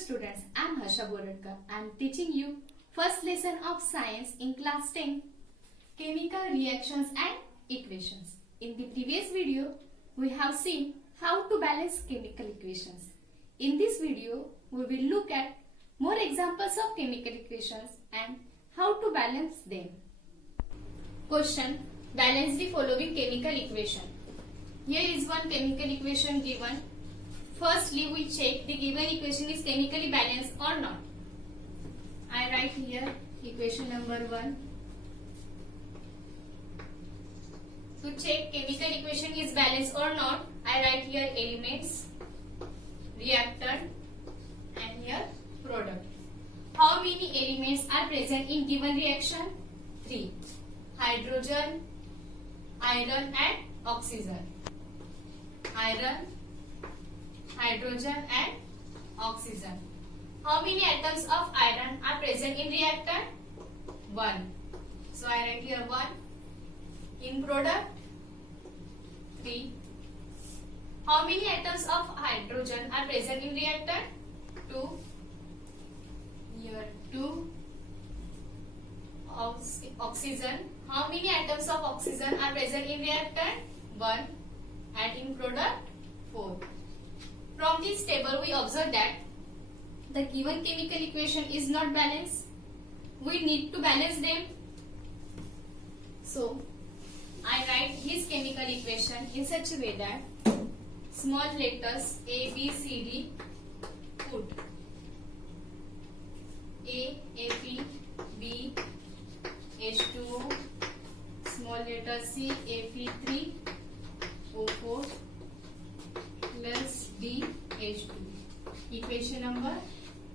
students, I am Harsha Boradkar. I am teaching you first lesson of science in class 10, chemical reactions and equations. In the previous video, we have seen how to balance chemical equations. In this video, we will look at more examples of chemical equations and how to balance them. Question: balance the following chemical equation. Here is one chemical equation given. Firstly, we check the given equation is chemically balanced or not. I write here equation number 1. To check chemical equation is balanced or not, I write here elements, reactant and here product. How many elements are present in given reaction? 3. Hydrogen, iron and oxygen. Iron, hydrogen and oxygen. How many atoms of iron are present in reactant? 1. So I write here 1. In product, 3. How many atoms of hydrogen are present in reactant? 2. Here 2. Oxygen. How many atoms of oxygen are present in reactant? 1. And in product, 4. From this table, we observe that the given chemical equation is not balanced. We need to balance them. So, I write his chemical equation in such a way that small letters A, B, C, D put A, Ap, B, H2O, small letter C, Ap3, O4 plus D, H2. Equation number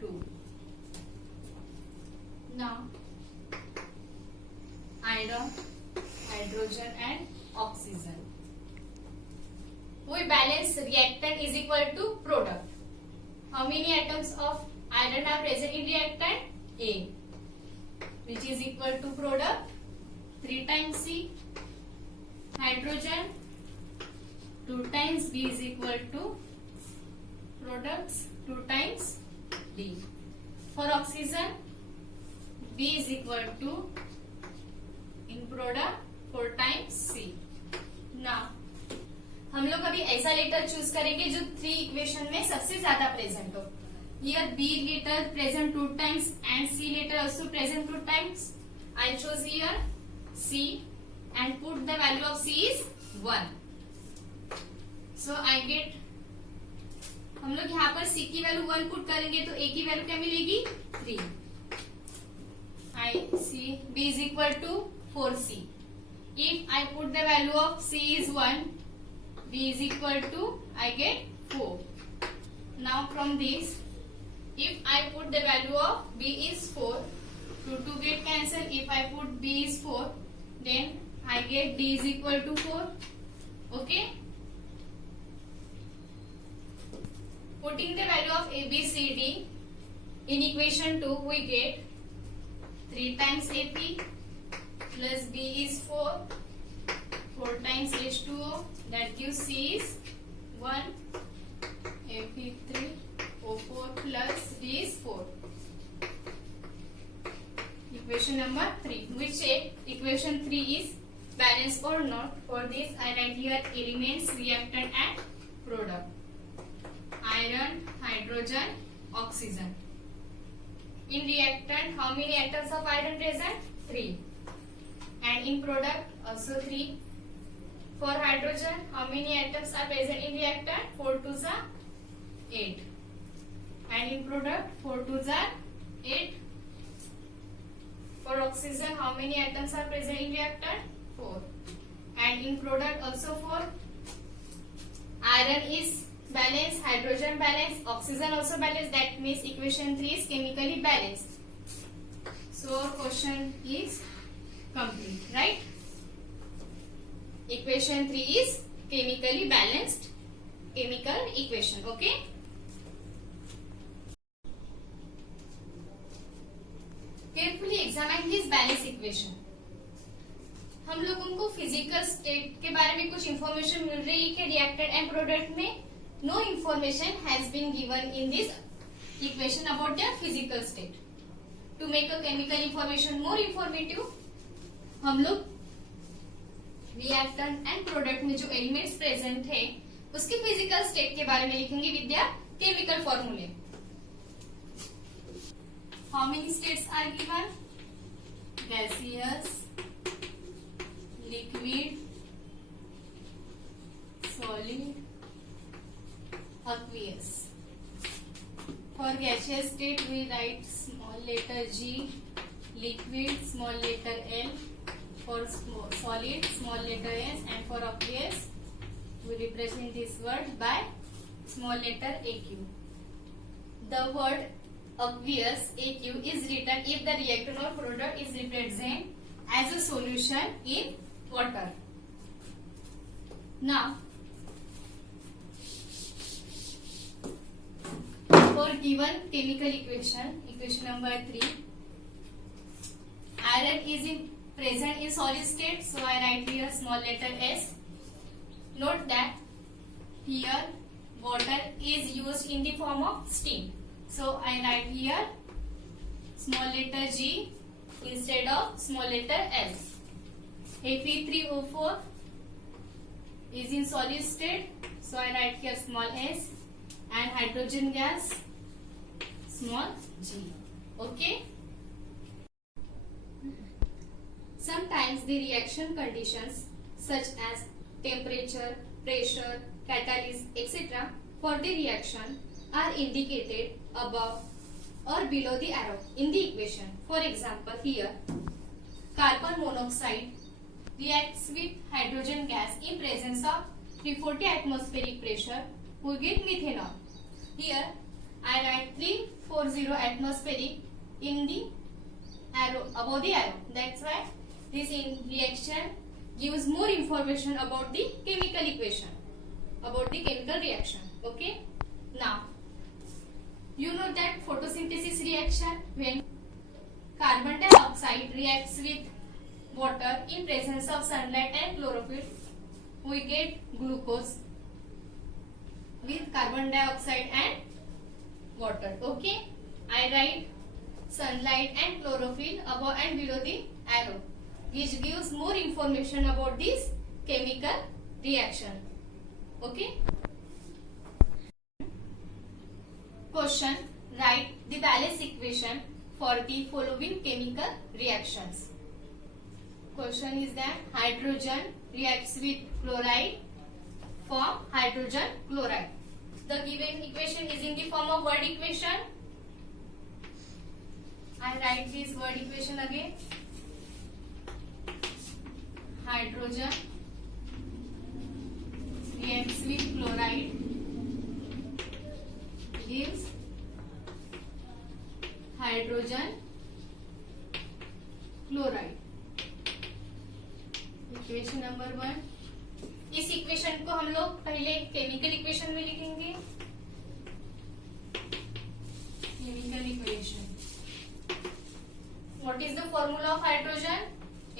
2. Now, iron, hydrogen and oxygen. We balance reactant is equal to product. How many atoms of iron are present in reactant? A, which is equal to product 3 times C. Hydrogen 2 times B is equal to products 2 times D. For oxygen, B is equal to in product 4 times C. Now, हम लोग अभी ऐसा letter choose करेंगे जो 3 equation में सबसे ज्यादा present हो. Here B letter present 2 times and C letter also present 2 times. I chose here C and put the value of C is 1. So I get, हम लोग यहाँ पर C की वैल्यू 1 पुट करेंगे तो A की वैल्यू क्या मिलेगी? 3. I see B is equal to 4C. If I put the value of C is 1, B is equal to, I get 4. Now from this, if I put the value of B is 4, 2 get cancelled. If I put B is 4, then I get D is equal to 4. Okay? Putting the value of A, B, C, D in equation 2, we get 3 times AP plus B is 4, 4 times H2O, that gives C is 1, AP3, O4 plus D is 4. Equation number 3. We check equation 3 is balanced or not. For this, I write here elements, reactant and product. Iron, hydrogen, oxygen. In reactant, how many atoms of iron present? 3. And in product, also 3. For hydrogen, how many atoms are present in reactant? 4 2s are 8. And in product, 4 2s are 8. For oxygen, how many atoms are present in reactant? 4. And in product, also 4. Iron is balanced, hydrogen balanced, oxygen also balanced. That means equation 3 is chemically balanced. So our question is complete, right? Equation 3 is chemically balanced chemical equation. Okay? Carefully examine this balance equation. हम लोगों को physical state के बारे में कुछ information मिल रही है कि रिएक्टेंट एंड प्रोडक्ट में no information has been given in this equation about their physical state. To make a chemical information more informative, हम लोग रिएक्टेंट एंड प्रोडक्ट में जो एलिमेंट्स प्रेजेंट है उसके फिजिकल स्टेट के बारे में लिखेंगे with their chemical formulae. How many states are given? Gaseous, liquid, solid, aqueous. For gaseous state we write small letter G, liquid small letter L, for solid small letter S, and for aqueous we represent this word by small letter AQ. The word aqueous AQ is written if the reactant or product is represented as a solution in water. Now for given chemical equation number 3, iron is present in solid state, so I write here small letter S. Note that here water is used in the form of steam, so I write here small letter G instead of small letter L. Fe3O4 is in solid state, so I write here small s, and hydrogen gas small g. Okay. Sometimes the reaction conditions such as temperature, pressure, catalysis, etc. for the reaction are indicated above or below the arrow in the equation. For example, here carbon monoxide reacts with hydrogen gas in presence of 340 atmospheric pressure, we get methanol. Here I write 340 atmospheric in the arrow, above the arrow. That's why this reaction gives more information about the chemical equation, about the chemical reaction. Okay. Now you know that photosynthesis reaction, when carbon dioxide reacts with water in presence of sunlight and chlorophyll, we get glucose with carbon dioxide and water. Okay. I write sunlight and chlorophyll above and below the arrow, which gives more information about this chemical reaction. Okay. Question: write the balance equation for the following chemical reactions. Question is that hydrogen reacts with chloride, form hydrogen chloride. The given equation is in the form of word equation. I write this word equation again. Hydrogen reacts with chloride gives hydrogen chloride. Equation number 1. इस equation को हम लोग पहले chemical equation में लिखेंगे. Chemical equation. What is the formula of hydrogen?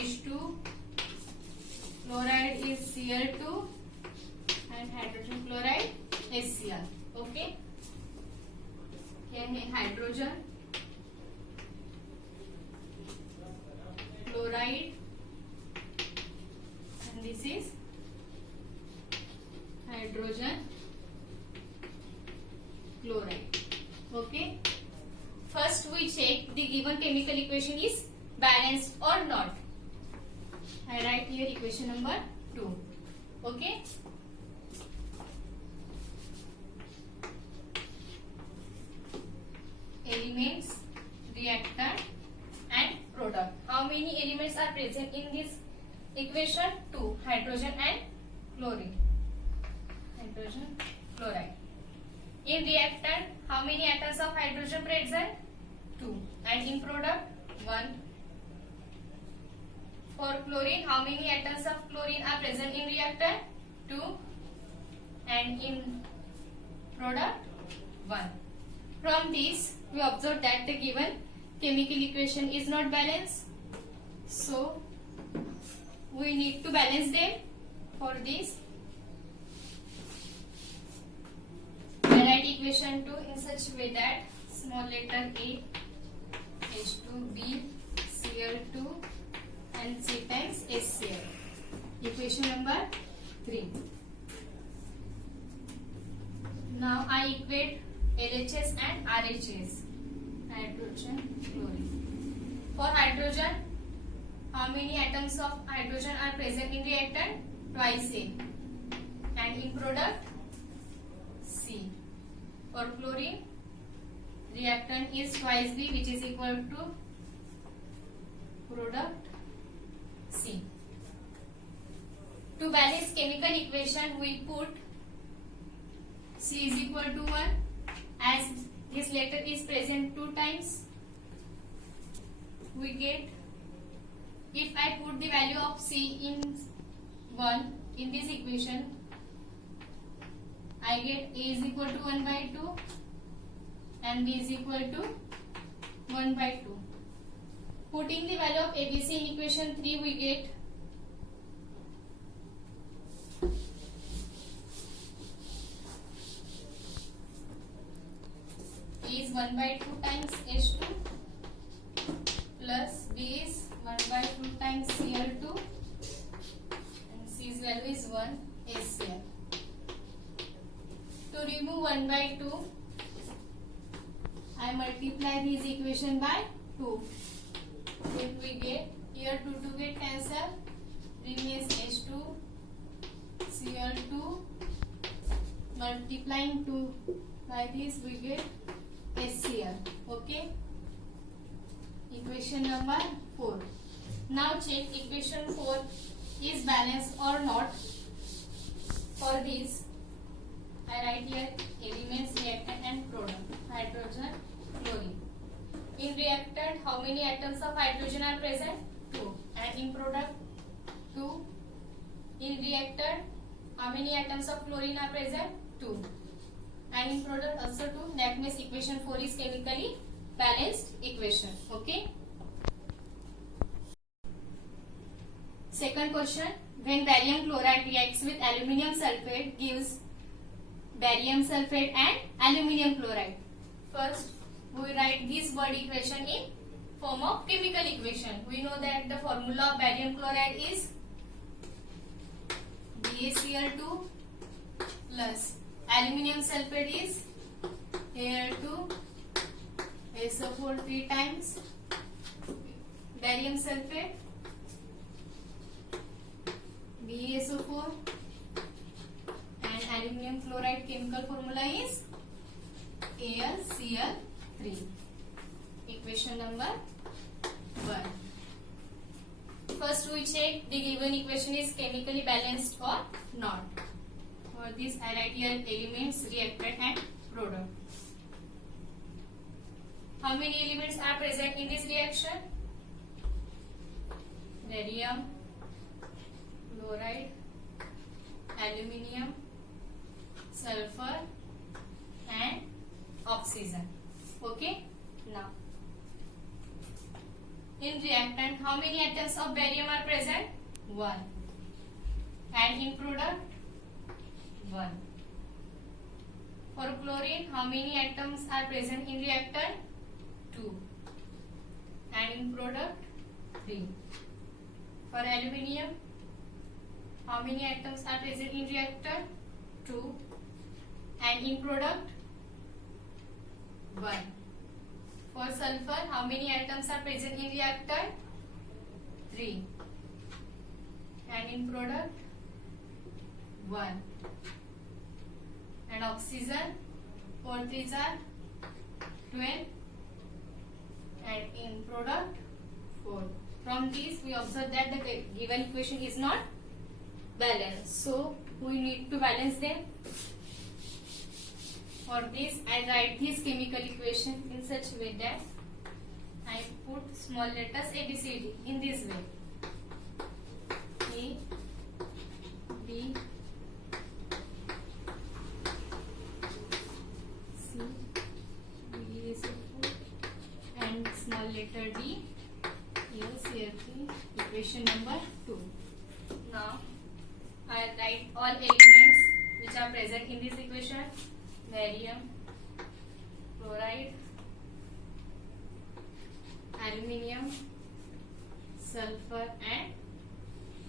H2, chloride is Cl2 and hydrogen chloride HCl. Okay. here है hydrogen, chloride, and this is hydrogen chloride. Okay. First we check the given chemical equation is balanced or not. I write here equation number 2. Okay. Elements, reactant and product. How many elements are present in this equation? 2. Hydrogen and chlorine. Hydrogen chloride. In reactant, how many atoms of hydrogen present? 2. And in product, 1. For chlorine, how many atoms of chlorine are present in reactant? 2. And in product, 1. From this, we observe that the given chemical equation is not balanced. So, we need to balance them. For this, I write equation 2 in such a way that small letter A, H2B, Cl2 and C times HCl. Equation number 3. Now I equate LHS and RHS, hydrogen chlorine. For hydrogen, how many atoms of hydrogen are present in reactant? Twice A. And in product, C. For chlorine, reactant is twice B, which is equal to product C. To balance chemical equation, we put C is equal to 1 as this letter is present 2 times. We get, if I put the value of C in 1 in this equation, I get A is equal to 1 by 2 and B is equal to 1 by 2. Putting the value of ABC in equation 3, we get A is 1 by 2 times H2 plus B is 1 by 2 times Cl2 and C's value is 1 HCl. To remove 1 by 2, I multiply this equation by 2. If we get here 2 get cancel, remains H2 Cl2, multiplying 2 by this we get HCl. Okay. Equation number 4. Now check equation 4 is balanced or not. For this, I write here elements, reactant and product. Hydrogen, chlorine. In reactant, how many atoms of hydrogen are present? 2. And in product, 2. In reactant, how many atoms of chlorine are present? 2. And in product also 2. That means equation 4 is chemically balanced equation. Okay. Second question. When barium chloride reacts with aluminium sulfate, gives barium sulfate and aluminium chloride. First, we write this word equation in form of chemical equation. We know that the formula of barium chloride is BaCl2 plus aluminium sulfate is Al2 SO4 3 times barium sulfate BaSO4 and aluminium chloride chemical formula is AlCl3. Equation number 1. First we check the given equation is chemically balanced or not. For this I write here elements, reactant and product. How many elements are present in this reaction? Barium, chloride, aluminium, sulfur and oxygen. Okay. Now, in reactant, how many atoms of barium are present? 1. And in product, 1. For chlorine, how many atoms are present in reactant? 2. And in product, 3. For aluminium, how many atoms are present in reactor? 2. And in product, 1. For sulfur, how many atoms are present in reactor? 3. And in product, 1. And oxygen, 4 3s are 12. And in product, 4. From this, we observe that the given equation is not balanced. So, we need to balance them. For this, I write this chemical equation in such a way that I put small letters A, B, C, D in this way. A, B, C, B, so and small letter D, here CL3, equation number 2. Now, I write all elements which are present in this equation. Barium, chloride, sulfur and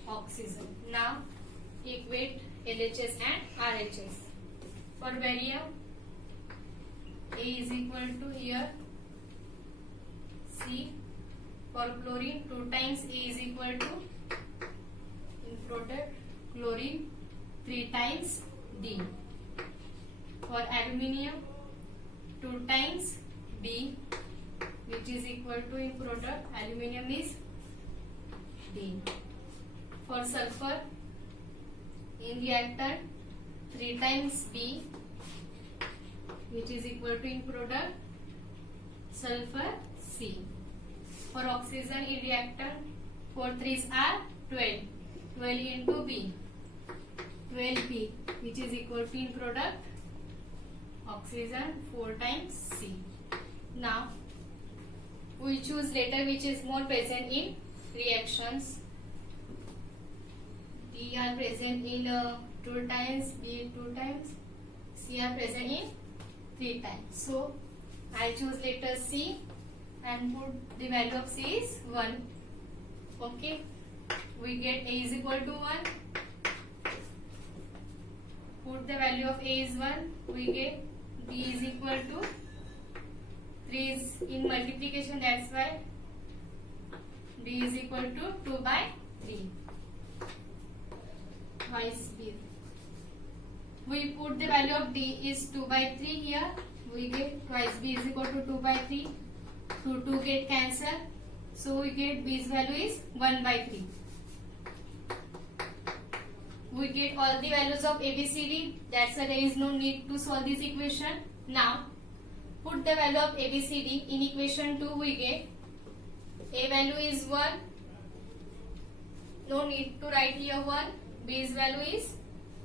oxygen. Now equate LHS and RHS. For barium, A is equal to here C. For chlorine, 2 times A is equal to, in product, chlorine 3 times D. For aluminium, 2 times B, which is equal to, in product, aluminium is D. For sulfur, in reactant, 3 times B, which is equal to, in product, sulfur C. For oxygen in reactant, 4 3s are 12. 12 into B, 12B, which is equal to, in product, oxygen 4 times C. Now we choose letter which is more present in reactions. D are present in 2 times, B 2 times, C are present in 3 times. So I choose letter C and put the value of C is 1. Okay, we get A is equal to 1. Put the value of A is 1. We get B is equal to 3 is in multiplication, that's why B is equal to 2 by 3. Twice B. We put the value of D is 2 by 3 here. We get twice B is equal to 2 by 3. 2 get cancelled. So we get B's value is 1 by 3. We get all the values of ABCD. That's why there is no need to solve this equation. Now put the value of ABCD in equation 2. We get A value is 1. No need to write here 1. B's value is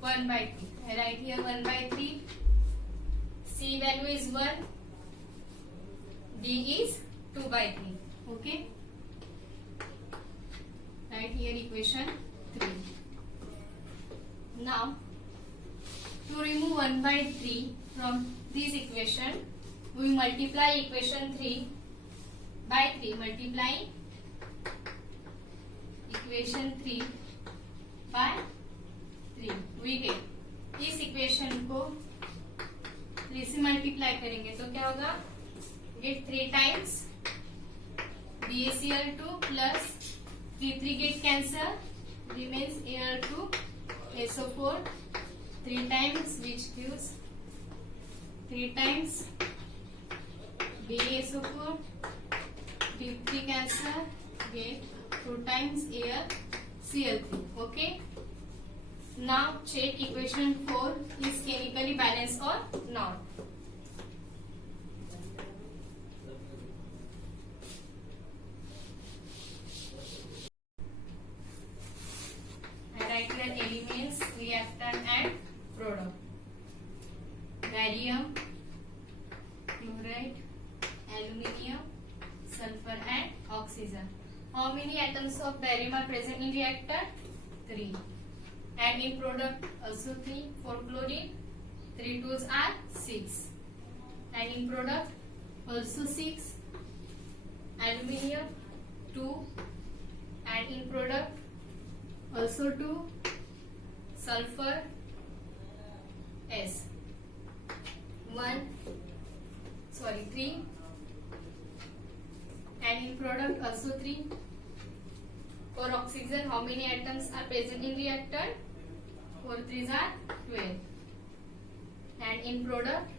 1 by 3. I write here 1 by 3. C value is 1. D is 2 by 3. Okay. Write here equation 3. Now to remove 1 by 3 from this equation, we multiply equation 3 by 3. Multiply equation 3 by 3. We get इस equation को 3 से multiply करेंगे तो क्या होगा, gate 3 times BaCl2 plus 3 get cancel, remains Al2 SO4 3 times, which gives 3 times BaSO4, 3 cancel, get 2 times AlCl3. Okay. Now check equation 4 is chemically balanced or not. I write here elements, reactant and product. Barium, chloride, aluminium, sulfur and oxygen. How many atoms of barium are present in reactor? 3. And in product also 3. For chlorine, 3 2s are 6. And in product also 6. Aluminium 2. And in product also 2. Sulfur S 3. And in product also 3. For oxygen, how many atoms are present in reactor? 4 3s are 12. And in product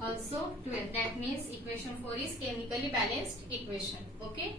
also 12. That means equation 4 is chemically balanced equation. Okay.